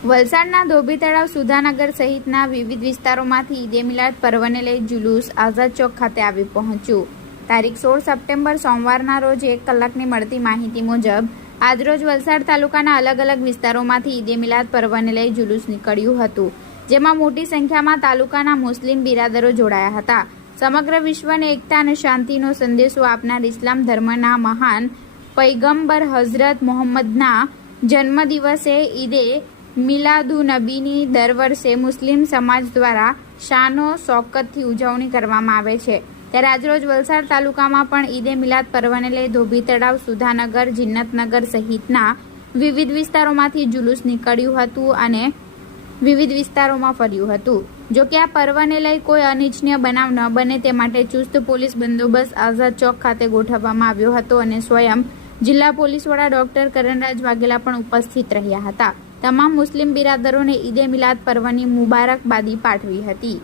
વલસાડના ધોબી તળાવ, સુધાનગર સહિતના વિવિધ વિસ્તારોમાંથી ઈદે મિલાદ પર્વને લઈ જુલુસ આઝાદ ચોક ખાતે આવી પહોંચ્યું. તારીખ 16 સપ્ટેમ્બર સોમવારના રોજ 1 કલાકની મળતી માહિતી મુજબ આજરોજ વલસાડ તાલુકાના અલગ અલગ વિસ્તારોમાંથી ઈદે મિલાદ પર્વને લઈ જુલુસ નીકળ્યું હતું, જેમાં મોટી સંખ્યામાં તાલુકાના મુસ્લિમ બિરાદરો જોડાયા હતા. સમગ્ર વિશ્વને એકતા અને શાંતિનો સંદેશો આપનાર ઇસ્લામ ધર્મના મહાન પૈગંબર હઝરત મોહમ્મદના જન્મદિવસે ઈદે મિલાદુનબીની દર વર્ષે મુસ્લિમ સમાજ દ્વારા શાનો શૌકતથી ઉજવણી કરવામાં આવે છે. ત્યારે આજરોજ વલસાડ તાલુકામાં પણ ઈદે મિલાદ પર્વને લઈ ધોબી તળાવ, સુધાનગર, જિન્નતનગર સહિતના વિવિધ વિસ્તારોમાંથી જુલુસ નીકળ્યું હતું અને વિવિધ વિસ્તારોમાં ફર્યું હતું. જોકે આ પર્વને લઈ કોઈ અનિચ્છનીય બનાવ ન બને તે માટે ચુસ્ત પોલીસ બંદોબસ્ત આઝાદ ચોક ખાતે ગોઠવવામાં આવ્યો હતો અને સ્વયં જિલ્લા પોલીસ વડા ડોક્ટર કરણરાજ વાઘેલા પણ ઉપસ્થિત રહ્યા હતા. તમામ મુસ્લિમ બિરાદરોને ઈદે મિલાદ પર્વની મુબારકબાદી પાઠવી હતી.